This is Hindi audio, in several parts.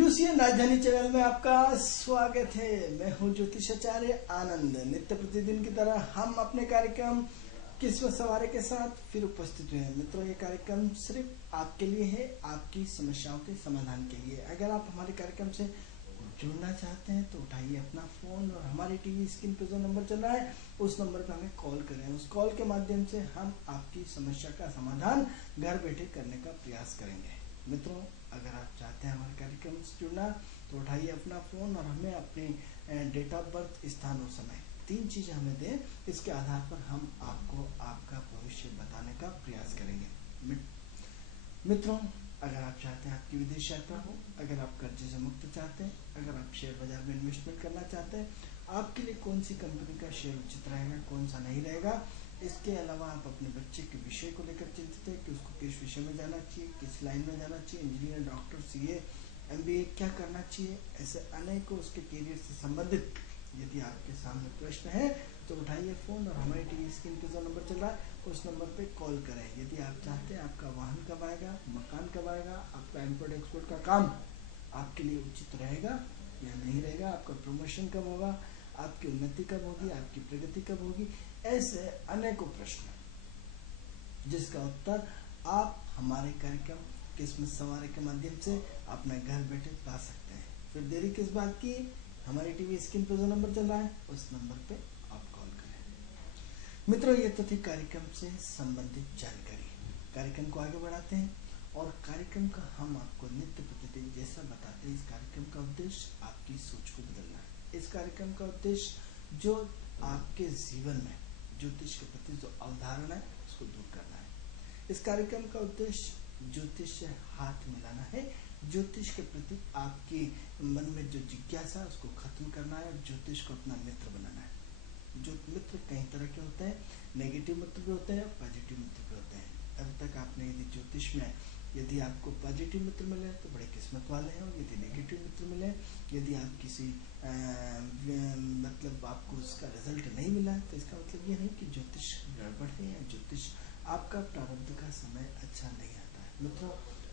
यूसीएन राजधानी चैनल में आपका स्वागत है। मैं हूं ज्योतिषाचार्य आनंद। नित्य प्रतिदिन की तरह हम अपने कार्यक्रम किस्मत सवारे के साथ फिर उपस्थित हुए हैं। मित्रों, ये कार्यक्रम सिर्फ आपके लिए है, आपकी समस्याओं के समाधान के लिए। अगर आप हमारे कार्यक्रम से जुड़ना चाहते हैं तो उठाइए अपना फोन और हमारी टीवी स्क्रीन पर जो नंबर चल रहा है उस नंबर पर हमें कॉल करें। उस कॉल के माध्यम से हम आपकी समस्या का समाधान घर बैठे करने का प्रयास करेंगे। मित्रों, अगर आप चाहते हैं हमारे कार्यक्रम से जुड़ना तो उठाइए अपना फोन और हमें अपनी डेट ऑफ बर्थ, स्थान और समय, 3 चीजें हमें दें। इसके आधार पर हम आपको आपका भविष्य बताने का प्रयास करेंगे। मित्रों, अगर आप चाहते हैं आपकी विदेश यात्रा हो, अगर आप कर्जे से मुक्त चाहते हैं, अगर आप शेयर बाजार में इन्वेस्टमेंट करना चाहते हैं, आपके लिए कौन सी कंपनी का शेयर उचित रहेगा, कौन सा नहीं रहेगा, इसके अलावा आप अपने बच्चे के विषय को लेकर चिंतित है कि उसको किस विषय में जाना चाहिए, किस लाइन में जाना चाहिए, इंजीनियर, डॉक्टर, सीए, एमबीए क्या करना चाहिए, ऐसे अनेकों उसके करियर से संबंधित यदि आपके सामने प्रश्न है तो उठाइए फोन और हमारी टीवी स्क्रीन पे जो नंबर चल रहा है उस नंबर पे कॉल करें। यदि आप चाहते हैं आपका वाहन कब आएगा, मकान कब आएगा, आपका इम्पोर्ट एक्सपोर्ट का काम आपके लिए उचित रहेगा या नहीं रहेगा, आपका प्रमोशन कब होगा, आपकी उन्नति कब होगी, आपकी प्रगति कब होगी, ऐसे अनेकों प्रश्न जिसका उत्तर आप हमारे कार्यक्रम किस्मत सवारी के माध्यम से अपने घर बैठे पा सकते हैं। फिर देरी किस बात की, हमारी टीवी स्क्रीन पर जो नंबर चल रहा है उस नंबर पे आप कॉल करें। मित्रों, ये तो थी कार्यक्रम से संबंधित जानकारी। कार्यक्रम को आगे बढ़ाते हैं और कार्यक्रम का हम आपको नित्य प्रतिदिन जैसा बताते हैं। इस कार्यक्रम का उद्देश्य आपकी सोच को बदलना है। इस कार्यक्रम का उद्देश्य जो आपके जीवन में ज्योतिष के प्रति जो अवधारणा है उसको दूर करना है। इस कार्यक्रम का उद्देश्य ज्योतिष से हाथ मिलाना है, ज्योतिष के प्रति आपके मन में जो जिज्ञासा उसको खत्म करना है और ज्योतिष को अपना मित्र बनाना है। जो मित्र कई तरह के होते हैं, नेगेटिव मित्र भी होते हैं, पॉजिटिव मित्र भी होते हैं। अब तक आपने यदि ज्योतिष में यदि आपको पॉजिटिव मित्र मिले तो बड़े किस्मत वाले हैं, और यदि नेगेटिव मित्र मिले, यदि आप किसी मतलब आपको उसका रिजल्ट नहीं मिला तो इसका मतलब ये नहीं कि ज्योतिष गड़बड़ है या ज्योतिष आपका प्रारब्ध का समय अच्छा नहीं आता है। मित्रों,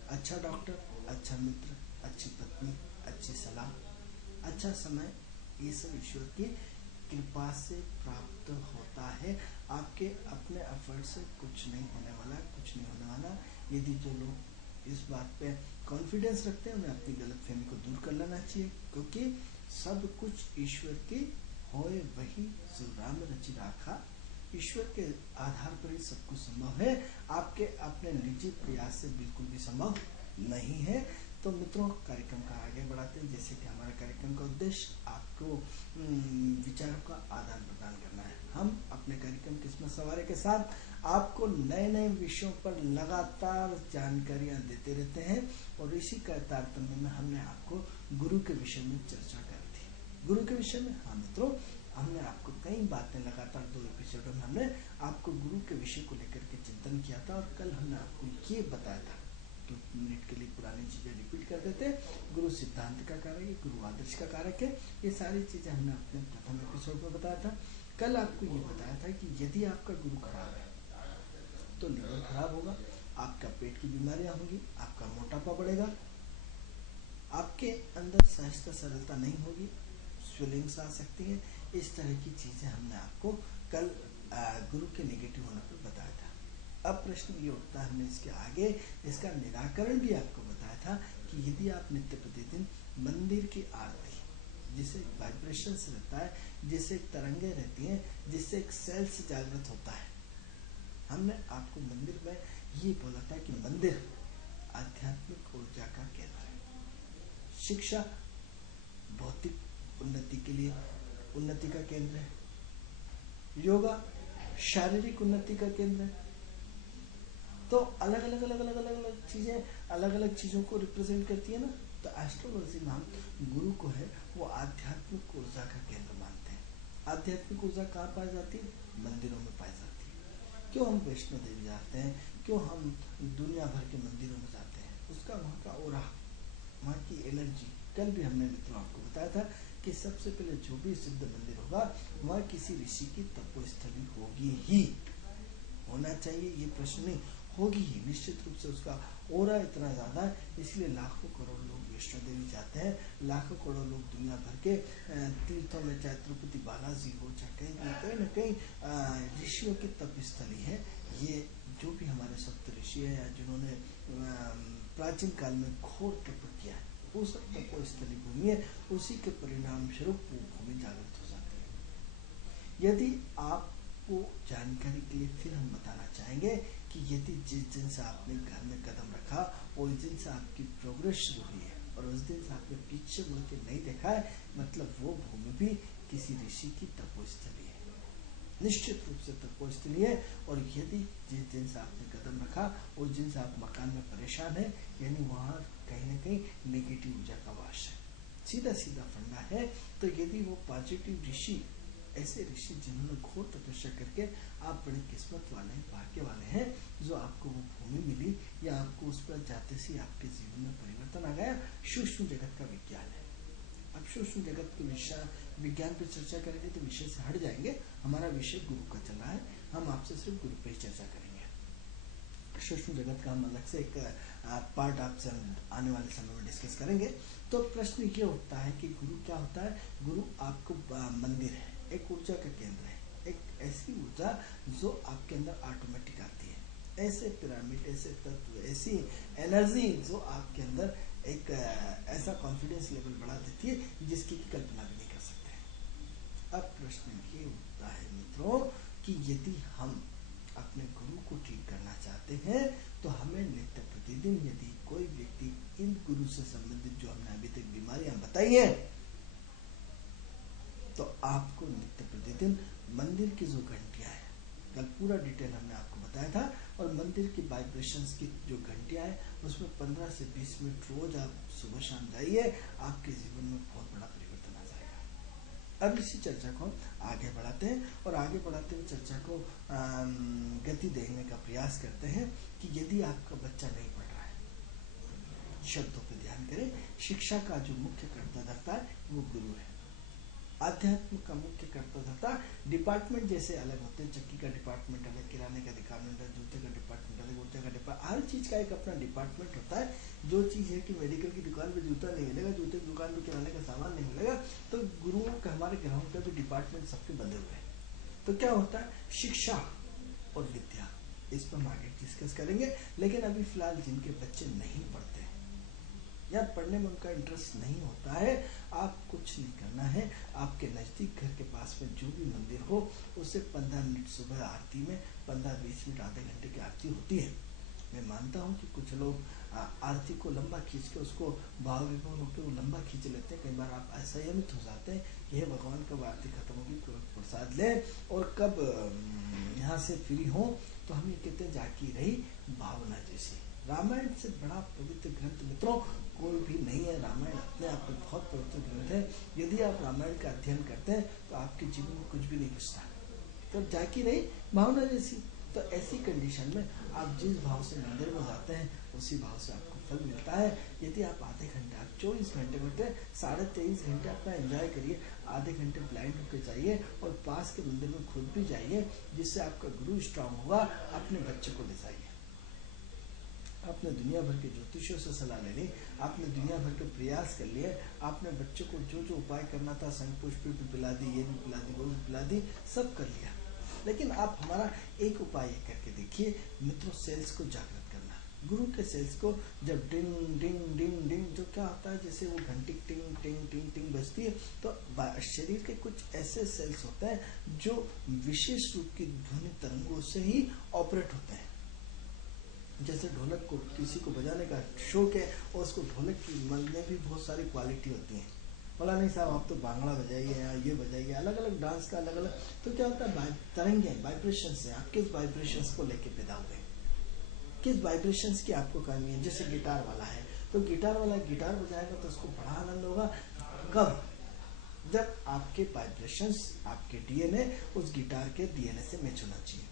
अच्छा डॉक्टर, अच्छा मित्र, अच्छी पत्नी, अच्छी सलाह, अच्छा समय, ये सब ईश्वर की कृपा से प्राप्त होता है। आपके अपने एफर्ट से कुछ नहीं होने वाला, कुछ नहीं होने वाला। यदि जो लोग इस बात पे कॉन्फिडेंस रखते हैं उन्हें अपनी गलतफहमी को दूर कर लेना चाहिए, क्योंकि सब कुछ ईश्वर की होए वही जो राम रचि राखा। ईश्वर के आधार पर ही सब कुछ संभव है, आपके अपने निजी प्रयास से बिल्कुल भी संभव नहीं है। तो मित्रों, कार्यक्रम का आगे बढ़ाते हैं। जैसे कि हमारे कार्यक्रम का उद्देश्य आपको विचारों का आदान प्रदान करना है। हम अपने कार्यक्रम किस्मत सवारी के साथ आपको नए नए विषयों पर लगातार जानकारियां देते रहते हैं, और इसी का तारतम्य में हमने आपको गुरु के विषय में चर्चा करी थी। गुरु के विषय में, हाँ मित्रों, हमने आपको कई बातें लगातार 2 एपिसोडों में हमने आपको गुरु के विषय को लेकर के चिंतन किया था। और कल हमने आपको ये बताया था, 2 मिनट के लिए पुरानी चीजें रिपीट कर देते। गुरु सिद्धांत का कारक है, गुरु आदर्श का कारक है, ये सारी चीजें हमने अपने प्रथम एपिसोड में बताया था। कल आपको ये बताया था कि यदि आपका गुरु खराब है तो लीवर खराब होगा, आपका पेट की बीमारियां होंगी, आपका मोटापा बढ़ेगा, आपके अंदर सहजता सरलता नहीं होगी, स्वेलिंग्स आ सकती है। इस तरह की चीजें हमने आपको कल गुरु के नेगेटिव होने पर बताया था। अब प्रश्न ये उठता है, हमने इसके आगे इसका निराकरण भी आपको बताया था कि यदि आप नित्य प्रतिदिन मंदिर की आरती, जिससे वाइब्रेशंस रहता है, जिससे तरंगे रहती हैं, जिससे एक सेल्स जागृत होता है। हमने आपको मंदिर में ये बोला था कि मंदिर आध्यात्मिक ऊर्जा का केंद्र है, शिक्षा भौतिक उन्नति के लिए उन्नति का केंद्र है, योगा शारीरिक उन्नति का केंद्र है। तो अलग अलग चीजें अलग अलग चीजों को रिप्रेजेंट करती है ना। तो एस्ट्रोलॉजी में हम गुरु को है वो आध्यात्मिक ऊर्जा का केंद्र मानते हैं। आध्यात्मिक ऊर्जा कहाँ पाई जाती है? मंदिरों में पाई जाती है। क्यों हम वैष्णो देवी जाते हैं, क्यों हम दुनिया भर के मंदिरों में जाते हैं? उसका वहाँ का ओरा, वहाँ की एनर्जी। कल भी हमने मित्रों आपको बताया था कि सबसे पहले जो भी सिद्ध मंदिर होगा वह किसी ऋषि की तपोस्थली होगी ही, होना चाहिए ये प्रश्न नहीं, होगी ही, निश्चित रूप से उसका ओरा इतना ज़्यादा है, इसलिए लाखों करोड़ लोग वैष्णो देवी जाते हैं, लाखों करोड़ लोग दुनिया भर के तीर्थों में, चाहे तिरुपति बालाजी हो, चाहे कहीं न कहीं ऋषियों की तपस्थली है। ये जो भी हमारे सप्त ऋषि है या जिन्होंने प्राचीन काल में घोर तप किया है, वो सब तपोस्थली भूमि है, उसी के परिणाम स्वरूप वो भूमि जागृत हो जाती है। यदि आपको जानकारी के लिए फिर हम बताना चाहेंगे कि यदि जिस दिन से आपने घर में कदम रखा और उस दिन से आपकी प्रोग्रेस शुरू हुई है और उस दिन से आपने पीछे मुड़ के नहीं देखा है, मतलब वो भूमि भी किसी ऋषि की तपोस्थली है, निश्चित रूप से तपोस्थली है। और यदि जिस दिन से आपने कदम रखा उस दिन से आप मकान में परेशान है, यानी वहाँ कहीं न कहीं नेगेटिव ऊर्जा का वास है, सीधा सीधा फंडा है। तो यदि वो पॉजिटिव ऋषि, ऐसे ऋषि जिन्होंने घोर तपस्या करके, आप बड़े किस्मत वाले हैं, भाग्य वाले हैं जो आपको वो भूमि मिली या आपको उस पर जाते से आपके जीवन में परिवर्तन आ गया। सूक्ष्म जगत का विज्ञान है। अब सूक्ष्म जगत के विषय विज्ञान पे चर्चा करेंगे तो विषय से हट जाएंगे। हमारा विषय गुरु का चला है, हम आपसे सिर्फ गुरु पे ही चर्चा करेंगे। सूक्ष्म जगत का हम अलग से एक पार्ट आपसे आने वाले समय में डिस्कस करेंगे। तो प्रश्न ये उठता है कि गुरु क्या होता है? गुरु आपको मंदिर है, एक ऊर्जा का केंद्र है, एक ऐसी ऊर्जा जो आपके अंदर ऑटोमेटिक आती है, ऐसे पिरामिड, ऐसे तत्व, ऐसी एनर्जी जो आपके अंदर एक ऐसा कॉन्फिडेंस लेवल बढ़ा देती है जिसकी कल्पना भी नहीं कर सकते। अब प्रश्न ये उठता है मित्रों कि यदि हम अपने गुरु को ठीक करना चाहते हैं तो हमें नित्य प्रतिदिन, यदि कोई व्यक्ति इन गुरु से संबंधित जो हमने अभी तक बीमारियां बताई हैं, तो आपको नित्य प्रतिदिन मंदिर की जो घंटियां है, कल पूरा डिटेल हमने आपको बताया था, और मंदिर की वाइब्रेशंस की जो घंटियां है उसमें 15 से 20 मिनट रोज आप सुबह शाम जाइए, आपके जीवन में बहुत बड़ा परिवर्तन आ जाएगा। अब इसी चर्चा को आगे बढ़ाते हैं और आगे बढ़ाते हुए चर्चा को गति देने का प्रयास करते हैं कि यदि आपका बच्चा नहीं पढ़ रहा है, शब्दों पर ध्यान करें, शिक्षा का जो मुख्य कर्ता धर्ता है वो गुरु है। आध्यात्म का मुख्य कर्ता धर्ता डिपार्टमेंट जैसे अलग होते हैं, चक्की का डिपार्टमेंट अलग, किराने का डिपार्टमेंट अलग, जूते का डिपार्टमेंट अलग, जूते का डिपार्टमेंट, हर चीज का एक अपना डिपार्टमेंट होता है। जो चीज है कि मेडिकल की दुकान पे जूता नहीं मिलेगा, जूते की दुकान पे किराने का सामान नहीं मिलेगा, तो गुरुओं का, हमारे ग्रहों का भी डिपार्टमेंट सबके बंधे हुए हैं। तो क्या होता है? शिक्षा और विद्या, इस पर हम आगे डिस्कस करेंगे। लेकिन अभी फिलहाल जिनके बच्चे नहीं पढ़ते या पढ़ने में उनका इंटरेस्ट नहीं होता है, आप कुछ नहीं करना है, आपके नजदीक घर के पास में जो भी मंदिर हो उससे 15 मिनट सुबह आरती में, 15-20 मिनट, आधे घंटे की आरती होती है। मैं मानता हूँ कि कुछ लोग आरती को लंबा खींच के, उसको भाव विभोर होकर वो लंबा खींच लेते हैं। कई बार आप असंयमित हो जाते हैं कि हे भगवान, कब आरती खत्म होगी, तुरंत प्रसाद लें और कब यहाँ से फ्री हो। तो हम ये कहते हैं जाकी रही भावना जैसी। रामायण से बड़ा पवित्र ग्रंथ मित्रों कोई भी नहीं है। रामायण अपने आप में बहुत पवित्र ग्रंथ है। यदि आप रामायण का अध्ययन करते हैं तो आपके जीवन में कुछ भी नहीं बचता, तो जाकी रही भावना जैसी। तो ऐसी कंडीशन में आप जिस भाव से मंदिर में जाते हैं उसी भाव से आपको फल मिलता है। यदि आप आधे घंटे, आप 24 घंटे में 23.5 घंटे अपना एंजॉय करिए, आधे घंटे ब्लाइंड होकर जाइए और पास के मंदिर में खुद भी जाइए, जिससे आपका गुरु स्ट्रांग होगा। अपने बच्चे को ले जाइए, आपने दुनिया भर के ज्योतिषियों से सलाह ले ली, आपने दुनिया भर के प्रयास कर लिए, आपने बच्चों को जो जो उपाय करना था, शंखपुष्प भी पिला दी, ये भी पिला दी, वो भी पिला दी, सब कर लिया। लेकिन आप हमारा एक उपाय करके देखिए मित्रों, सेल्स को जागृत करना। गुरु के सेल्स को जब डिंग डिंग डिंग डिंग, जो क्या होता है, जैसे वो घंटी टिंग टिंग टिंग टिंग बजती है, तो शरीर के कुछ ऐसे सेल्स होते हैं जो विशेष रूप की ध्वनि तरंगों से ही ऑपरेट होते हैं। जैसे ढोलक को किसी को बजाने का शौक है और उसको ढोलक की मन में भी बहुत सारी क्वालिटी होती है, बोला नहीं साहब आप तो बांगड़ा बजाइए या ये बजाइए, अलग अलग डांस का अलग अलग। तो क्या होता है, तरंगे, वाइब्रेशंस है, आप किस वाइब्रेशंस को लेके पैदा हुए, किस वाइब्रेशंस की आपको कमी है। जैसे गिटार वाला है तो गिटार वाला गिटार बजाएगा तो उसको बड़ा आनंद होगा। कब? जब आपके वाइब्रेशंस, आपके डीएनए उस गिटार के डीएनए से मैच होना चाहिए।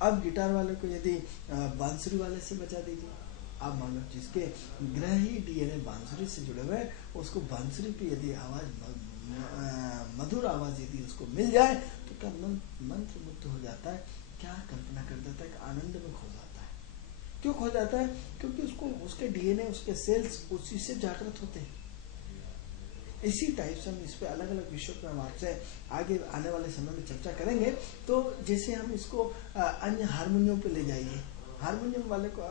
अब गिटार वाले को यदि बांसुरी वाले से बजा दीजिए, आप मान लो जिसके ग्रह ही डीएनए बांसुरी से जुड़े हुए हैं, उसको बांसुरी पे यदि आवाज, मधुर आवाज यदि उसको मिल जाए तो क्या मंत्र मुग्ध हो जाता है, क्या कल्पना कर देता है, आनंद में खो जाता है। क्यों खो जाता है? क्योंकि उसको उसके डीएनए, उसके सेल्स उसी से जागृत होते हैं। इसी टाइप से हम इस पे अलग अलग विषयों पर हम आपसे आगे आने वाले समय में चर्चा करेंगे। तो जैसे हम इसको अन्य हारमोनियम पे ले जाइए, हारमोनियम वाले को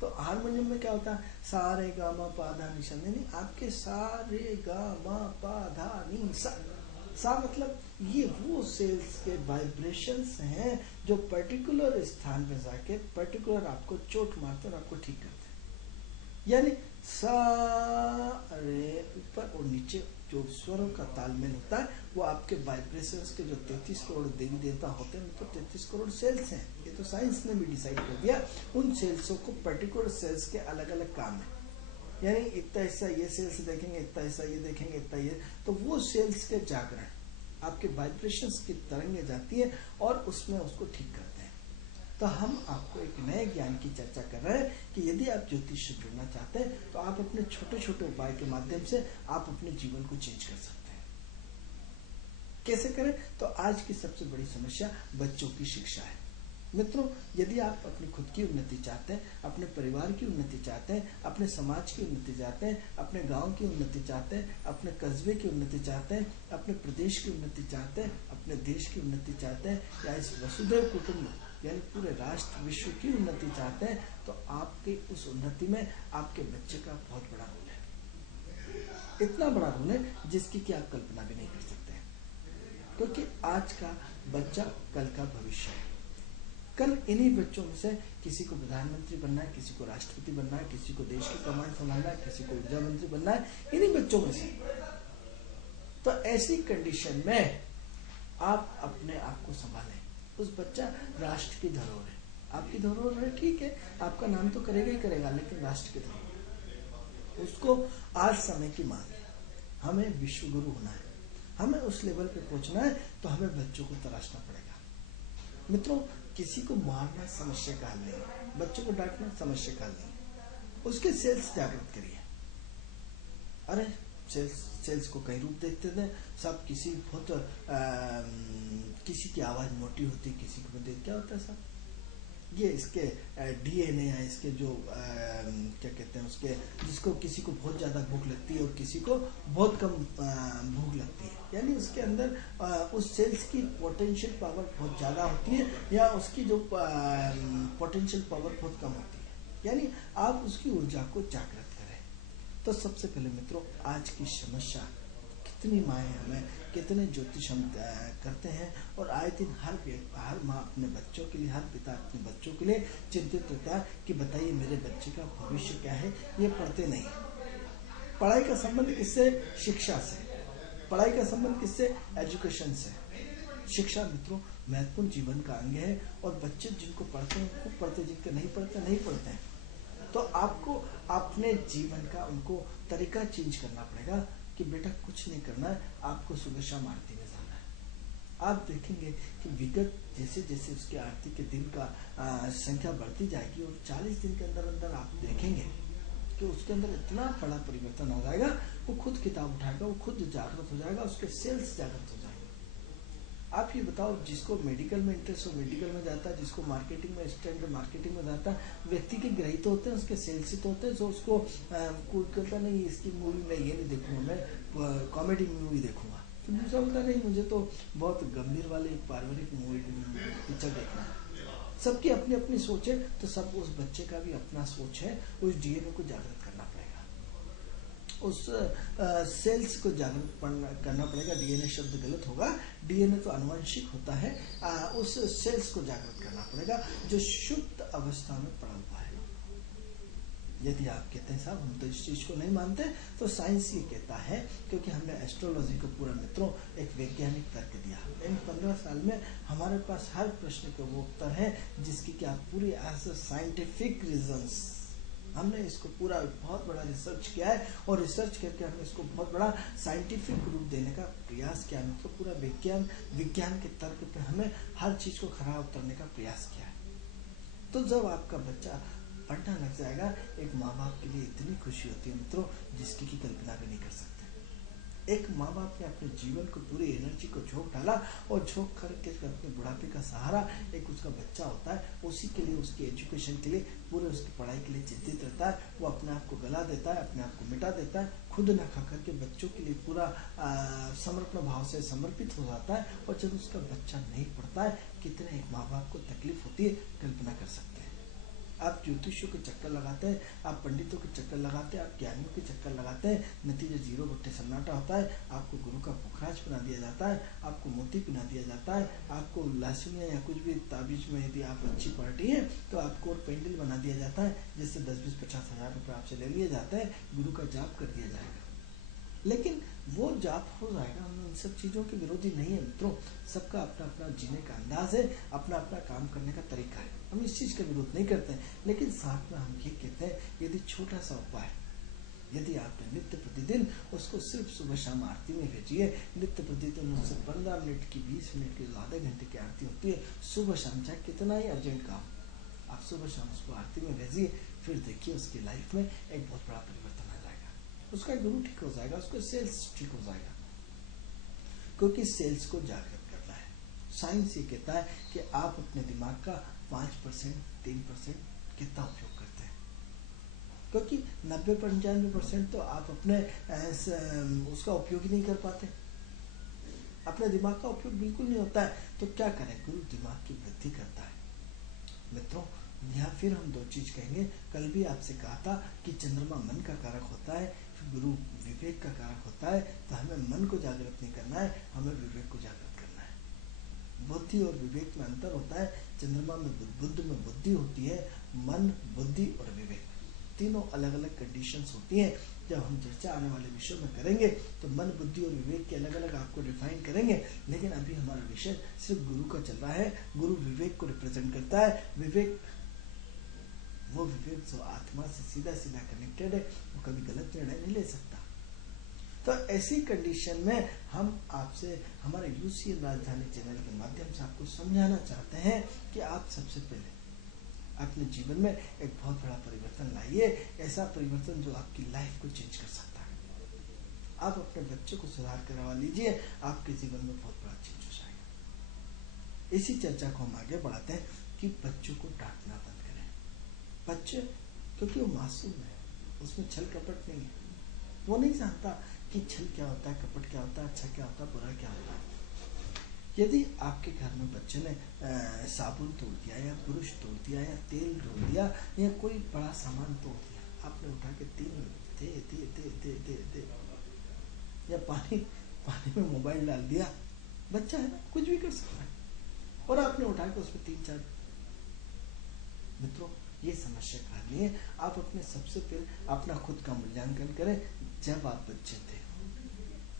तो हारमोनियम में क्या होता है? सा रे गा मा पा धा नि सा। नहीं, आपके सा रे गा मा पा धा नि सा, सा मतलब ये वो सेल्स के वाइब्रेशंस हैं जो पर्टिकुलर स्थान पे जाके पर्टिकुलर आपको चोट मारते और आपको ठीक करते हैं। यानी सा रे ऊपर और नीचे जो स्वरों का तालमेल होता है वो आपके वाइब्रेशंस के जो 33 करोड़ देवी देवता होते हैं, तो 33 करोड़ सेल्स हैं। ये तो साइंस ने भी डिसाइड कर दिया। उन सेल्सों को पर्टिकुलर सेल्स के अलग अलग काम है, यानी इतना हिस्सा ये सेल्स देखेंगे, इतना हिस्सा ये देखेंगे, इतना ये, तो वो सेल्स के जागरण आपके वाइब्रेशंस की तरंगे जाती है और उसमें उसको ठीक करते हैं। तो हम आपको एक नए ज्ञान की चर्चा कर रहे हैं कि यदि आप ज्योतिष से जुड़ना चाहते हैं तो आप अपने छोटे छोटे उपाय के माध्यम से आप अपने जीवन को चेंज कर सकते हैं। कैसे करें? तो आज की सबसे बड़ी समस्या बच्चों की शिक्षा है। मित्रों, यदि आप अपनी खुद की उन्नति चाहते हैं, अपने परिवार की उन्नति चाहते हैं, अपने समाज की उन्नति चाहते हैं, अपने गांव की उन्नति चाहते हैं, अपने कस्बे की उन्नति चाहते हैं, अपने प्रदेश की उन्नति चाहते हैं, अपने देश की उन्नति चाहते हैं, या इस वसुधैव कुटुंब यानी पूरे राष्ट्र विश्व की उन्नति चाहते हैं, तो आपके उस उन्नति में आपके बच्चे का बहुत बड़ा रोल है। इतना बड़ा रोल है जिसकी कि आप कल्पना भी नहीं कर सकते हैं, क्योंकि आज का बच्चा कल का भविष्य है। कल इन्हीं बच्चों में से किसी को प्रधानमंत्री बनना है, किसी को राष्ट्रपति बनना है, किसी को देश की कमान संभालना है, किसी को ऊर्जा मंत्री बनना है, इन्हीं बच्चों में से। तो ऐसी कंडीशन में आप अपने आप को संभालें। उस बच्चा राष्ट्र की धरोहर है, आपकी धरोहर है, ठीक है, आपका नाम तो करेगा ही करेगा, लेकिन राष्ट्र की धरोहर, उसको आज समय की मांग है। हमें विश्व गुरु होना है, हमें उस लेवल पे पहुंचना है, तो हमें बच्चों को तराशना पड़ेगा। मित्रों, किसी को मारना समस्या का हल नहीं है, बच्चों को डांटना समस्या का हल नहीं है। उसके सेल्स जागृत करिए। अरे सेल्स को कई रूप देखते थे सब, किसी बहुत किसी की आवाज मोटी होती, किसी को देख क्या होता है सब, ये इसके डीएनए है, इसके जो क्या कहते हैं उसके, जिसको किसी को बहुत ज्यादा भूख लगती है और किसी को बहुत कम भूख लगती है, यानी उसके अंदर उस सेल्स की पोटेंशियल पावर बहुत ज्यादा होती है या उसकी जो पोटेंशियल पावर बहुत कम होती है, यानी आप उसकी ऊर्जा को जागृत करें। तो सबसे पहले मित्रों, आज की समस्या, कितनी माएँ हमें, कितने ज्योतिष हम करते हैं, और आए दिन हर माँ अपने बच्चों के लिए, हर पिता अपने बच्चों के लिए चिंतित होता है कि बताइए मेरे बच्चे का भविष्य क्या है। ये पढ़ते नहीं। पढ़ाई का संबंध किससे? शिक्षा से। पढ़ाई का संबंध किससे? एजुकेशन से। शिक्षा मित्रों महत्वपूर्ण जीवन का अंग है, और बच्चे जिनको पढ़ते हैं खूब पढ़ते, जिनके नहीं पढ़ते नहीं पढ़ते हैं। तो आपको अपने जीवन का उनको तरीका चेंज करना पड़ेगा कि बेटा कुछ नहीं करना है, आपको सुबह शाम आरती में जाना है। आप देखेंगे कि विगत जैसे जैसे उसके आरती के दिन का संख्या बढ़ती जाएगी, और 40 दिन के अंदर अंदर आप देखेंगे कि उसके अंदर इतना बड़ा परिवर्तन आ जाएगा, वो खुद किताब उठाएगा, वो खुद जागृत हो जाएगा, उसके सेल्स जागृत हो जाएंगे। आप ये बताओ, जिसको मेडिकल में इंटरेस्ट हो मेडिकल में जाता है, जिसको मार्केटिंग में स्टैंड मार्केटिंग में जाता है, व्यक्ति के ग्रही तो होते हैं, उसके सेल्स ही तो होते हैं, जो उसको कोई कहता नहीं इसकी मूवी मैं ये नहीं देखूंगा, मैं कॉमेडी मूवी देखूंगा, तो दूसरा बोलता नहीं मुझे तो बहुत गंभीर वाली पारिवारिक मूवी पिक्चर देखना है। सबकी अपनी अपनी सोच है, तो सब उस बच्चे का भी अपना सोच है, उस डीएनए को जागृत करना पड़ेगा, उस सेल्स को जागृत करना पड़ेगा। डीएनए शब्द गलत होगा, डीएनए तो आनुवंशिक होता है, उस सेल्स को जागृत करना पड़ेगा जो शुद्ध अवस्था में पड़ा हुआ है। यदि आप कहते हैं साहब हम तो इस चीज को नहीं मानते, तो साइंस ये कहता है, क्योंकि हमने एस्ट्रोलॉजी को पूरा मित्रों एक वैज्ञानिक तर्क दिया। इन 15 साल में हमारे पास हर प्रश्न का वो उत्तर है, जिसकी कि आप पूरी एज साइंटिफिक रीजंस, हमने इसको पूरा बहुत बड़ा रिसर्च किया है, और रिसर्च करके हमने इसको बहुत बड़ा साइंटिफिक रूप देने का प्रयास किया। मतलब पूरा विज्ञान के तर्क पे हमें हर चीज को खरा उतरने का प्रयास किया है। तो जब आपका बच्चा पढ़ना लग जाएगा, एक माँ बाप के लिए इतनी खुशी होती है मित्रों, जिसकी की कल्पना भी नहीं कर सकते। एक माँ बाप ने अपने जीवन को, पूरी एनर्जी को झोंक डाला और झोंक करके अपने बुढ़ापे का सहारा एक उसका बच्चा होता है, उसी के लिए, उसकी एजुकेशन के लिए, पूरे उसकी पढ़ाई के लिए चिंतित रहता है। वो अपने आप को गला देता है, अपने आप को मिटा देता है, खुद न खा करके बच्चों के लिए पूरा समर्पण भाव से समर्पित हो जाता है। और जब उसका बच्चा नहीं पढ़ता है, कितने एक माँ बाप को तकलीफ होती है, कल्पना कर सकते हैं। आप ज्योतिषियों के चक्कर लगाते हैं, आप पंडितों के चक्कर लगाते हैं, आप ज्ञानियों के चक्कर लगाते हैं, नतीजा जीरो बट्टे सन्नाटा होता है। आपको गुरु का पुखराज बना दिया जाता है, आपको मोती पिना दिया जाता है, आपको लहसुनिया या कुछ भी ताबीज में, यदि आप अच्छी पार्टी है तो आपको और पेंडल बना दिया जाता है, जिससे 10-20-50 हजार रुपये आपसे ले लिए जाते हैं। गुरु का जाप कर दिया जाएगा, लेकिन वो जाप हो जाएगा। हम इन सब चीज़ों के विरोधी नहीं है मित्रों। सबका अपना अपना जीने का अंदाज है, अपना अपना काम करने का तरीका है। हम इस चीज़ का विरोध नहीं करते हैं, लेकिन साथ में हम ये कहते हैं, यदि छोटा सा उपाय, यदि आपने नित्य प्रतिदिन उसको सिर्फ सुबह शाम आरती में भेजिए, नित्य प्रतिदिन उससे 15 मिनट की, 20 मिनट की, आधे घंटे की आरती होती है सुबह शाम, चाहे कितना ही अर्जेंट काम, आप सुबह शाम उसको आरती में भेजिए, फिर देखिए उसकी लाइफ में एक बहुत बड़ा परिवर्तन आ जाएगा। उसका गुरु ठीक हो जाएगा, उसका सेल्स ठीक हो जाएगा, क्योंकि सेल्स को जागृत करना है। साइंस ये कहता है कि आप अपने दिमाग का 5%, 3% कितना उपयोग करते हैं, क्योंकि 90-95% तो आप अपने उसका उपयोग ही नहीं कर पाते, अपने दिमाग का उपयोग बिल्कुल नहीं होता है। तो क्या करें, गुरु दिमाग की वृद्धि करता है। मित्रों, यहाँ फिर हम दो चीज कहेंगे। कल भी आपसे कहा था कि चंद्रमा मन का कारक होता है, गुरु विवेक का कारक होता है। तो हमें मन को जागृत नहीं करना है, हमें विवेक को जागृत करना है। बुद्धि और विवेक में अंतर होता है। चंद्रमा में बुद्ध में बुद्धि होती है, मन, बुद्धि और विवेक, तीनों अलग अलग कंडीशंस होती हैं। जब हम चर्चा आने वाले विषयों में करेंगे तो मन, बुद्धि और विवेक के अलग अलग आपको डिफाइन करेंगे, लेकिन अभी हमारा विषय सिर्फ गुरु का चल रहा है। गुरु विवेक को रिप्रेजेंट करता है। विवेक, वो विवेक जो आत्मा से सीधा सीधा कनेक्टेड है, वो कभी गलत निर्णय नहीं ले सकता। तो ऐसी कंडीशन में हम आपसे, हमारे यूसीएल राजधानी चैनल के माध्यम से आपको समझाना चाहते हैं कि आप सबसे पहले अपने जीवन में एक बहुत बड़ा परिवर्तन लाइए, ऐसा परिवर्तन जो आपकी लाइफ को चेंज कर सकता है। आप अपने बच्चों को सुधार करवा लीजिए, आपके जीवन में बहुत बड़ा चेंज हो जाएगा। इसी चर्चा को हम आगे बढ़ाते हैं कि बच्चों को डांटना बंद करें। बच्चे, क्योंकि वो मासूम है, उसमें छल कपट नहीं है, वो नहीं जानता कि छल क्या होता है, कपट क्या होता है, अच्छा क्या होता है, बुरा क्या होता है। यदि आपके घर में बच्चे ने साबुन तोड़ दिया, या ब्रश तोड़ दिया, या तेल तोड़ दिया, या कोई बड़ा सामान तोड़ दिया, आपने उठा के 3 मिनट दे दे दे दे दे दे, या पानी में मोबाइल डाल दिया, बच्चा है ना, कुछ भी कर सकता है, और आपने उठा के उसमें 3-4। मित्रों, ये समस्या कारणीय है। आप अपने सबसे पहले अपना खुद का मूल्यांकन करें। जब आप बच्चे थे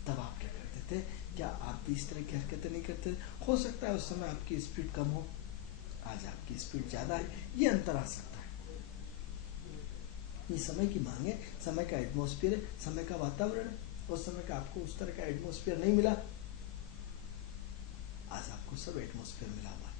तब आप क्या करते थे? क्या आप भी इस तरह की हरकतें नहीं करते? हो सकता है उस समय आपकी स्पीड कम हो, आज आपकी स्पीड ज्यादा है, ये अंतर आ सकता है। ये समय की मांग है, समय का एटमॉस्फेयर है, समय का वातावरण है। उस समय का आपको उस तरह का एटमॉस्फेयर नहीं मिला, आज आपको सब एटमॉस्फेयर मिला हुआ है।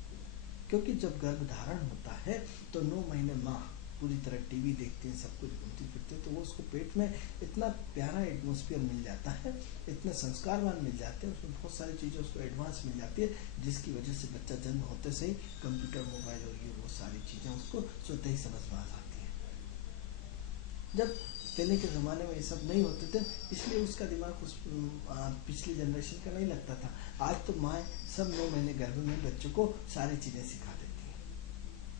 क्योंकि जब गर्भ धारण होता है तो 9 महीने माँ पूरी तरह टीवी देखते हैं, सब कुछ घूमती फिरते हैं, तो वो उसको पेट में इतना प्यारा एटमॉस्फेयर मिल जाता है, इतने संस्कारवान मिल जाते हैं, उसमें बहुत सारी चीज़ें उसको एडवांस मिल जाती है, जिसकी वजह से बच्चा जन्म होते से ही कंप्यूटर, मोबाइल और ये वो सारी चीज़ें उसको स्वतः ही समझ में आ जाती हैं। जब पहले के ज़माने में ये सब नहीं होते थे, इसलिए उसका दिमाग उस पिछली जनरेशन का नहीं लगता था। आज तो माँ सब 9 महीने गर्भ में बच्चों को सारी चीज़ें सिखा देती हैं।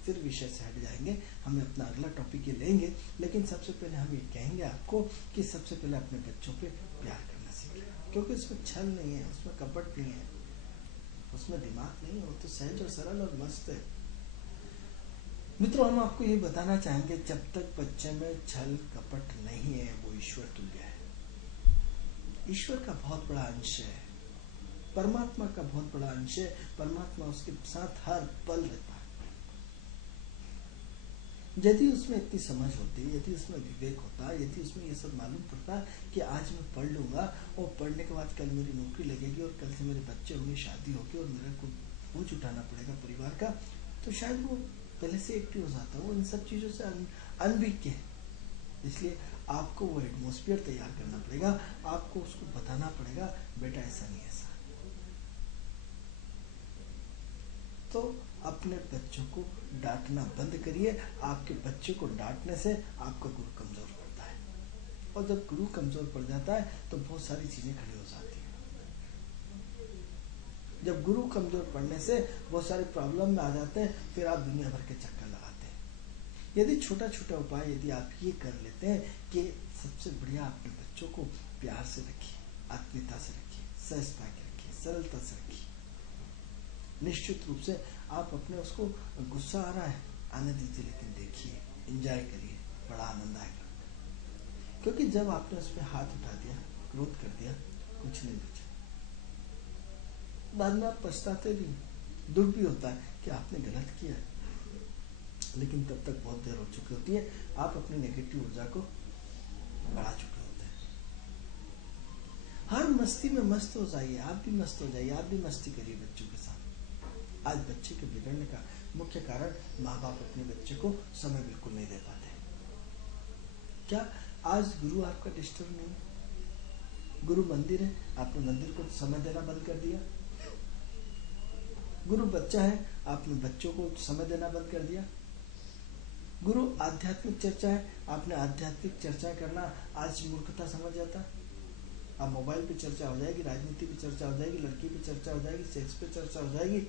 फिर विषय से हट जाएंगे, हम अपना अगला टॉपिक ये लेंगे, लेकिन सबसे पहले हम ये कहेंगे आपको कि सबसे पहले अपने बच्चों पे प्यार करना सीखें, क्योंकि उसमें छल नहीं है, उसमें कपट नहीं है, उसमें दिमाग नहीं है, वो तो सहज और सरल और मस्त है। मित्रों, हम आपको ये बताना चाहेंगे, जब तक बच्चे में छल कपट नहीं है, वो ईश्वर तुल्य है। ईश्वर का बहुत बड़ा अंश है, परमात्मा का बहुत बड़ा अंश है, परमात्मा उसके साथ हर पल रहता है। यदि उसमें इतनी समझ होती, यदि उसमें विवेक होता, यदि उसमें ये सब मालूम पड़ता कि आज मैं पढ़ लूंगा और पढ़ने के बाद कल मेरी नौकरी लगेगी और कल से मेरे बच्चे होंगे, शादी होगी और मेरे को बोझ उठाना पड़ेगा परिवार का, तो शायद वो पहले से एक्टिव हो जाता है। वो इन सब चीज़ों से अनभिज्ञ है। इसलिए आपको वो एटमॉस्फेयर तैयार करना पड़ेगा, आपको उसको बताना पड़ेगा बेटा ऐसा नहीं ऐसा। तो अपने बच्चों को डांटना बंद करिए। आपके बच्चे को डांटने से आपका गुरु कमजोर पड़ता है, और जब गुरु कमजोर पड़ जाता है तो बहुत सारी चीजें खड़ी हो जाती हैं। जब गुरु कमजोर पड़ने से बहुत सारे प्रॉब्लम में आ जाते हैं, फिर आप दुनिया भर के चक्कर लगाते हैं। यदि छोटा छोटा उपाय यदि आप ये कर लेते हैं कि सबसे बढ़िया अपने बच्चों को प्यार से रखिए, आत्मीयता से रखिए, सहजता के रखिए, सरलता से रखिए। निश्चित रूप से आप अपने उसको गुस्सा आ रहा है आने दीजिए, लेकिन देखिए, एंजॉय करिए, बड़ा आनंद आएगा। क्योंकि जब आपने उस पर हाथ उठा दिया, क्रोध कर दिया, कुछ नहीं बचा। बाद में आप पछताते भी, दुख भी होता है कि आपने गलत किया, लेकिन तब तक बहुत देर हो चुकी होती है, आप अपनी नेगेटिव ऊर्जा को बढ़ा चुके होते हैं। हर मस्ती में मस्त हो जाइए, आप भी मस्त हो जाइए, आप भी मस्ती करिए बच्चों के साथ। आज बच्चे के बिगड़ने का मुख्य कारण माँ बाप अपने बच्चे को समय बिल्कुल नहीं दे पाते। क्या आज गुरु आपका डिस्टर्ब नहीं? गुरु मंदिर है, आपने मंदिर को समय देना बंद कर दिया। गुरु बच्चा है, आपने बच्चों को समय देना बंद कर दिया। गुरु आध्यात्मिक चर्चा है, आपने आध्यात्मिक चर्चा करना आज मूर्खता समझ जाता। अब मोबाइल पे चर्चा हो जाएगी, राजनीति पे चर्चा हो जाएगी, लड़की पे चर्चा हो जाएगी, सेक्स पे चर्चा हो जाएगी,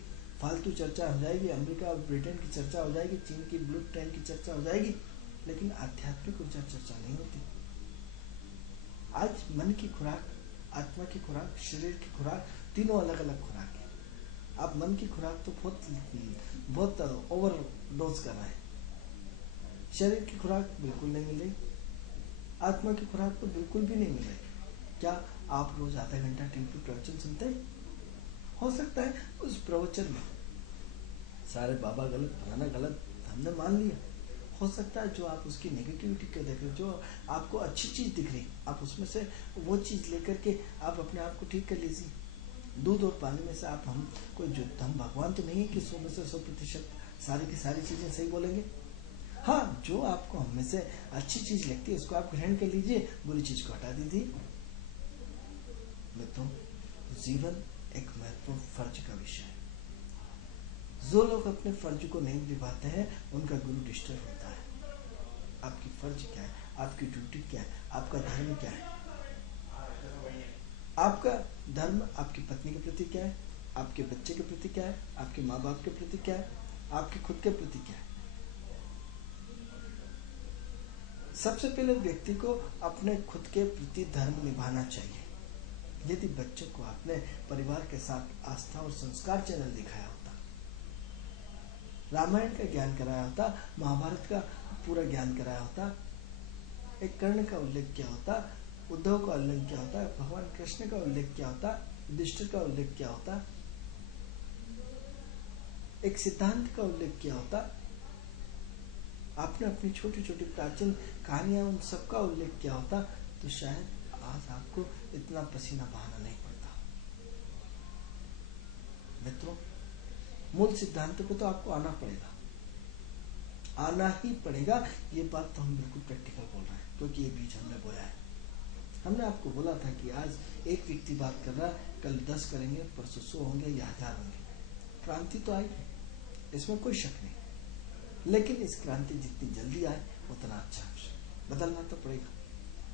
फालतू चर्चा हो जाएगी, अमेरिका और ब्रिटेन की चर्चा हो जाएगी, चीन की ब्लू ट्रेन की चर्चा हो जाएगी, लेकिन आध्यात्मिक ऊर्जा चर्चा नहीं होती। आज मन की खुराक, आत्मा की खुराक, शरीर की खुराक, तीनों अलग अलग खुराक है। आप मन की खुराक तो बहुत ओवरडोज कर रहे हैं, शरीर की खुराक बिल्कुल नहीं मिल रही, आत्मा की खुराक तो बिल्कुल भी नहीं मिल रही। क्या आप रोज आधा घंटा टीवी पे प्रवचन सुनते हैं? हो सकता है उस प्रवचन में सारे बाबा गलत, फलाना गलत, हमने मान लिया। हो सकता है जो आप उसकी नेगेटिविटी को देख रहे, जो आपको अच्छी चीज दिख रही, आप उसमें से वो चीज लेकर के आप अपने आप को ठीक कर लीजिए। दूध और पानी में से आप हम भगवान तो नहीं है कि 100 में से 100% सारी की सारी चीजें सही बोलेंगे। हाँ, जो आपको हमें से अच्छी चीज लगती है उसको आप ग्रहण कर लीजिए, बुरी चीज को हटा दीजिए। मित्रों, जीवन एक महत्वपूर्ण फर्ज का विषय है। जो लोग अपने फर्ज को नहीं निभाते हैं उनका गुरु डिस्टर्ब होता है। आपकी फर्ज क्या है, आपकी ड्यूटी क्या है, आपका धर्म क्या है? आपका धर्म आपकी पत्नी के प्रति क्या है, आपके बच्चे के प्रति क्या है, आपके माँ बाप के प्रति क्या है, आपके खुद के प्रति क्या है? सबसे पहले व्यक्ति को अपने खुद के प्रति धर्म निभाना चाहिए। यदि बच्चों को आपने परिवार के साथ आस्था और संस्कार चैनल दिखाया होता, रामायण का ज्ञान कराया होता, महाभारत का पूरा ज्ञान कराया होता, एक कर्ण का उल्लेख किया होता, उद्धव का उल्लेख किया होता, भगवान कृष्ण का उल्लेख किया होता, युधिष्ठिर का उल्लेख किया होता, एक सिद्धांत का उल्लेख किया होता, आपने अपनी छोटी छोटी प्राचीन कहानियां उन सबका उल्लेख किया होता, तो शायद आज आपको इतना पसीना बहाना नहीं पड़ता। मित्रों, मूल सिद्धांतों पे तो आपको आना पड़ेगा, आना ही पड़ेगा। ये बात तो हम बिल्कुल प्रैक्टिकल बोल रहे हैं, क्योंकि ये बीज हमने बोया है। हमने आपको बोला था कि आज एक व्यक्ति बात कर रहा है, कल 10 करेंगे, परसों 100 होंगे या 1000 होंगे। क्रांति तो आएगी, इसमें कोई शक नहीं, लेकिन इस क्रांति जितनी जल्दी आए उतना अच्छा है। बदलना तो पड़ेगा।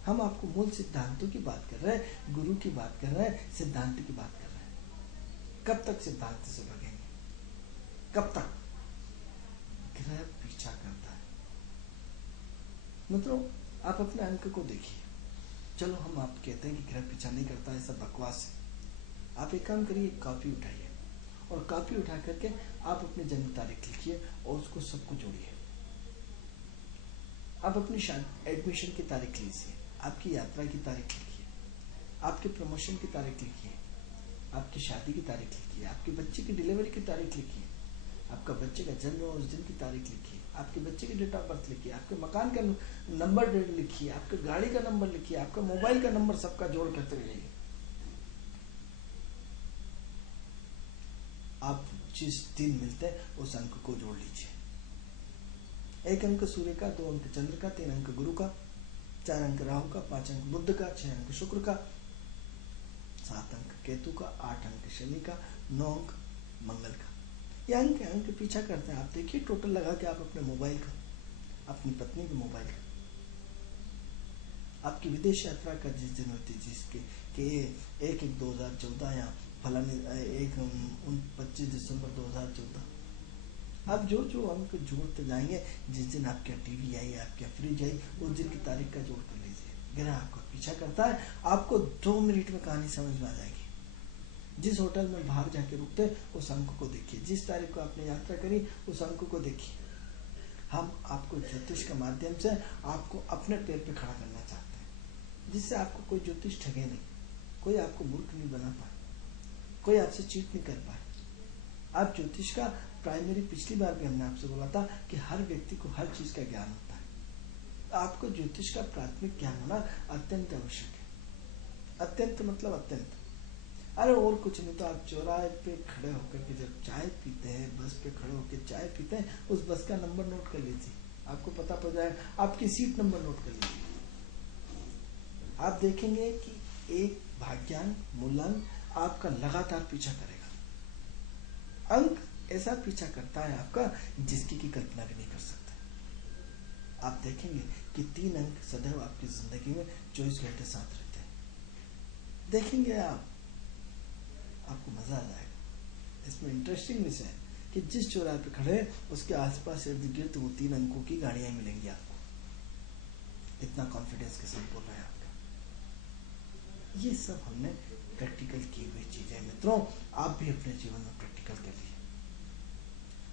हम आपको मूल सिद्धांतों की बात कर रहे हैं, गुरु की बात कर रहे हैं, सिद्धांत की बात कर रहे हैं। कब तक सिद्धांत से भागेंगे? कब तक? ग्रह पीछा करता है। मित्रों, आप अपने अंक को देखिए। चलो, हम आप कहते हैं कि ग्रह पीछा नहीं करता है, सब बकवास है। आप एक काम करिए, कॉपी उठाइए और कॉपी उठा करके आप अपनी जन्म तारीख लिखिए और उसको सबको जोड़िए। आप अपनी एडमिशन की तारीख लीजिए, आपकी यात्रा की तारीख लिखिए, आपके प्रमोशन की तारीख लिखिए, आपकी शादी की तारीख लिखिए, आपके बच्चे की डिलीवरी की तारीख लिखिए, आपका बच्चे का जन्म उस दिन की तारीख लिखिए, आपके बच्चे की डेट ऑफ बर्थ लिखिए, आपके मकान का नंबर लिखिए, आपके गाड़ी का नंबर लिखिए, आपका मोबाइल का नंबर, सबका जोड़ करते रहिए। आप जिस दिन मिलते हैं उस अंक को जोड़ लीजिए। 1 अंक सूर्य का, 2 अंक चंद्र का, 3 अंक गुरु का, 4 अंक राहु का, 5 अंक बुध का, 6 अंक शुक्र का, 7 अंक केतु का, 8 अंक शनि का, 9 अंक मंगल का। ये अंक पीछा करते हैं। आप देखिए टोटल लगा के आप अपने मोबाइल का, अपनी पत्नी के मोबाइल का, आपकी विदेश यात्रा का जिस दिन होती जिसके कि 1/1/2014 या फलाने 25 दिसंबर 2014, आप जो जो अंक जोड़ते जाएंगे, जिस दिन आपके टीवी आई, आपके फ्रिज आई, उस दिन की तारीख का जोड़ कर लीजिए। ग्रह आपका पीछा करता है, आपको 2 मिनट में कहानी समझ में आ जाएगी। जिस होटल में बाहर जाके रुकते उस अंक को देखिए, जिस तारीख को आपने यात्रा करी उस अंक को देखिए। हम आपको ज्योतिष के माध्यम से आपको अपने पैर पे खड़ा करना चाहते हैं, जिससे आपको कोई ज्योतिष ठगे नहीं, कोई आपको मूर्ख नहीं बना पाए, कोई आपसे चीट नहीं कर पाए। आप ज्योतिष का प्राइमरी, पिछली बार भी हमने आपसे बोला था कि हर व्यक्ति को हर चीज का ज्ञान होता है। आपको ज्योतिष का प्राथमिक ज्ञान होना अत्यंत आवश्यक है। अत्यंत मतलब अत्यंत। अरे और कुछ नहीं तो आप चौराहे पे खड़े होकर के जब चाय पीते हैं, बस पे खड़े होकर चाय पीते हैं, उस बस का नंबर नोट कर लीजिए, आपको पता पड़ जाएगा। आपकी सीट नंबर नोट कर लीजिए, आप देखेंगे कि एक भाग्यांक मूलांक आपका लगातार पीछा करेगा। अंक ऐसा पीछा करता है आपका जिसकी की कल्पना भी नहीं कर सकते। आप देखेंगे कि 3 अंक सदैव आपकी जिंदगी में 24 घंटे साथ रहते हैं। देखेंगे आप, आपको मजा आ जाएगा। इसमें इंटरेस्टिंग विषय है कि जिस चौराहे पे खड़े उसके आसपास इर्द गिर्द वो 3 अंकों की गाड़ियां मिलेंगी आपको। इतना कॉन्फिडेंस के साथ बोल रहे हैं आपका। ये सब हमने प्रैक्टिकल की हुई चीजें मित्रों, आप भी अपने जीवन में प्रैक्टिकल करिए।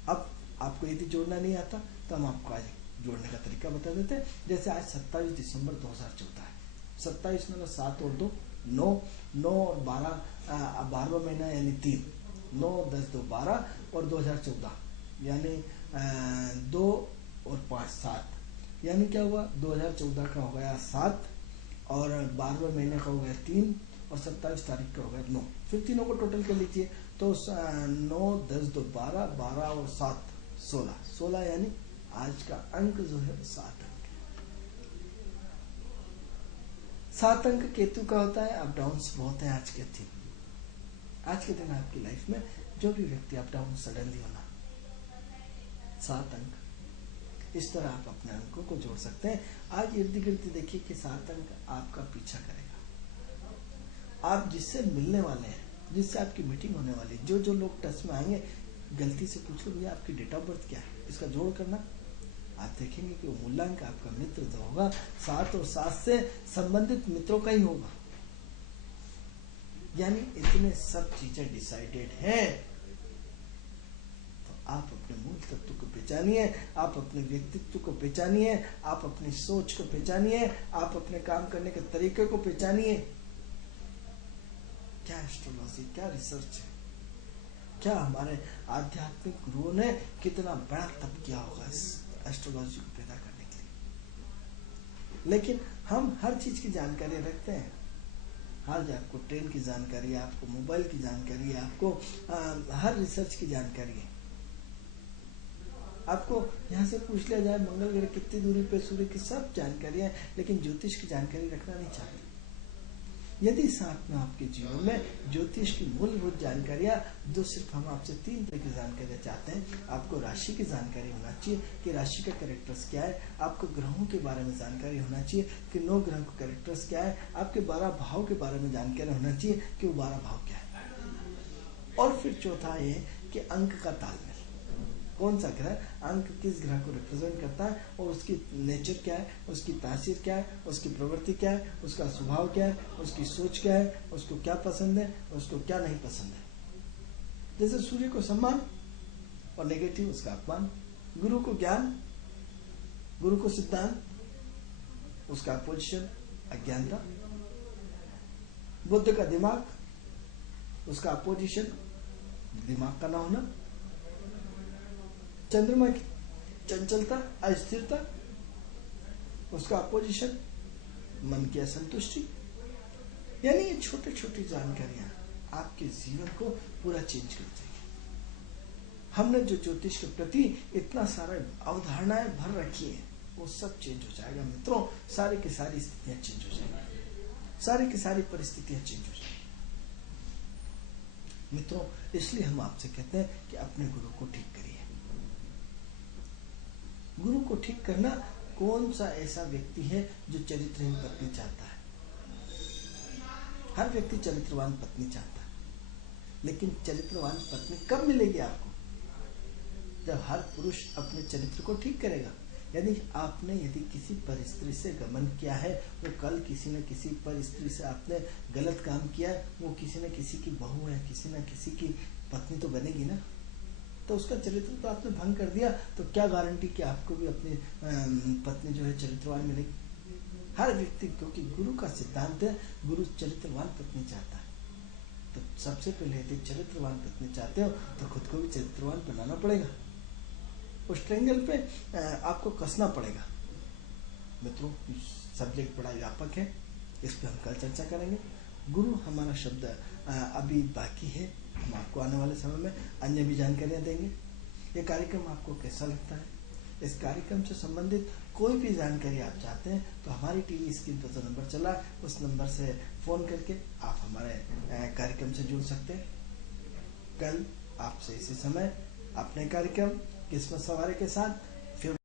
अब आपको यदि जोड़ना नहीं आता तो हम आपको आज जोड़ने का तरीका बता देते हैं। जैसे आज 27 दिसंबर 2014 है। 27 मतलब 7 और 2 9, 9 और 12, 12वां महीना यानी 3, 9 10 2 12 और 2014 यानी 2 और 5 7, यानी क्या हुआ 2014 का हो गया 7 और 12वें महीने का हो गया 3 और 27 तारीख का हो गया 9। फिर तीनों को टोटल कर लीजिए तो 9 10 2 12, 12 और 7 16, 16 यानी आज का अंक जो है 7 अंक। 7 अंक केतु का होता है। अप डाउन्स बहुत है आज के दिन। आज के दिन आपकी लाइफ में जो भी व्यक्ति अप डाउन सडनली होना, 7 अंक, इस तरह आप अपने अंकों को जोड़ सकते हैं। आज इर्द गिर्द देखिए कि 7 अंक आपका पीछा करेगा। आप जिससे मिलने वाले हैं, जिससे आपकी मीटिंग होने वाली है, जो जो लोग टच में आएंगे, गलती से पूछ लो भैया आपकी डेट ऑफ बर्थ क्या है, इसका जोड़ करना। आप देखेंगे कि वो मूलांक आपका मित्र जो होगा 7 और 7 से संबंधित मित्रों का ही होगा। यानी इतने सब चीजें डिसाइडेड हैं। तो आप अपने मूल तत्व को पहचानिए, आप अपने व्यक्तित्व को पहचानिए, आप अपनी सोच को पहचानिए, आप अपने काम करने के तरीके को पहचानिए। क्या एस्ट्रोलॉजी, क्या रिसर्च है, क्या हमारे आध्यात्मिक गुरुओं ने कितना बड़ा तप किया होगा इस एस्ट्रोलॉजी को पैदा करने के लिए। लेकिन हम हर चीज की जानकारी रखते हैं। आज आपको ट्रेन की जानकारी है, आपको मोबाइल की जानकारी है, आपको हर रिसर्च की जानकारी है। आपको यहाँ से पूछ लिया जाए मंगल ग्रह कितनी दूरी पे सूर्य की, सब जानकारी है, लेकिन ज्योतिष की जानकारी रखना नहीं चाहते। यदि साथ में आपके जीवन में ज्योतिष की मूलभूत जानकारियां, जो सिर्फ हम आपसे 3 तरह की जानकारी चाहते हैं। आपको राशि की जानकारी होना चाहिए कि राशि का कैरेक्टर्स क्या है, आपको ग्रहों के बारे में जानकारी होना चाहिए कि 9 ग्रहों का कैरेक्टर्स क्या है, आपके 12 भाव के बारे में जानकारी होना चाहिए कि वो 12 भाव क्या है। और फिर चौथा ये कि अंक का तालमेल, कौन सा ग्रह अंक किस ग्रह को रिप्रेजेंट करता है और उसकी नेचर क्या है, उसकी तासीर क्या है, उसकी प्रवृत्ति क्या है, उसका स्वभाव क्या है, उसकी सोच क्या है, उसको क्या पसंद है, उसको क्या नहीं पसंद है। जैसे सूर्य को सम्मान और नेगेटिव उसका अपमान, गुरु को ज्ञान, गुरु को सिद्धांत, उसका अपोजिशन अज्ञानता, बुद्ध का दिमाग, उसका अपोजिशन दिमाग का ना होना, चंद्रमा की चंचलता अस्थिरता, उसका अपोजिशन मन की असंतुष्टि। यानी ये छोटी छोटी जानकारियां आपके जीवन को पूरा चेंज कर देंगी। हमने जो ज्योतिष के प्रति इतना सारा अवधारणाएं भर रखी है, वो सब चेंज हो जाएगा मित्रों। सारी की सारी स्थितियां चेंज हो जाएंगी, सारी की सारी परिस्थितियां चेंज हो जाएंगी मित्रों। इसलिए हम आपसे कहते हैं कि अपने गुरु को ठीक करिए। गुरु को ठीक करना, कौन सा ऐसा व्यक्ति है जो चरित्रहीन पत्नी चाहता है? हर व्यक्ति चरित्रवान पत्नी चाहता है, लेकिन चरित्रवान पत्नी कब मिलेगी आपको? जब हर पुरुष अपने चरित्र को ठीक करेगा। यदि किसी पर स्त्री से गमन किया है, वो कल किसी न किसी पर स्त्री से आपने गलत काम किया, वो किसी न किसी की बहू है, किसी न किसी की पत्नी तो बनेगी ना। तो उसका चरित्र तो आपने भंग कर दिया, तो क्या गारंटी कि आपको भी अपनी पत्नी जो है चरित्रवान मिलेगी? हर व्यक्ति, क्योंकि गुरु का सिद्धांत है, गुरु चरित्रवान पत्नी चाहता है। तो सबसे पहले यदि चरित्रवान पत्नी चाहते हो तो खुद को भी चरित्रवान बनाना पड़ेगा, उस ट्रायंगल पे आपको कसना पड़ेगा मित्रों। सब्जेक्ट बड़ा व्यापक है, इस पे हम कल चर्चा करेंगे। गुरु हमारा शब्द अभी बाकी है, हम आपको आने वाले समय में अन्य भी जानकारियां देंगे। ये कार्यक्रम आपको कैसा लगता है? इस कार्यक्रम से संबंधित कोई भी जानकारी आप चाहते हैं तो हमारी टीवी स्क्रीन पर जो नंबर चला है, उस नंबर से फोन करके आप हमारे कार्यक्रम से जुड़ सकते हैं। कल आपसे इसी समय अपने कार्यक्रम किस्मत सवारी के साथ फिर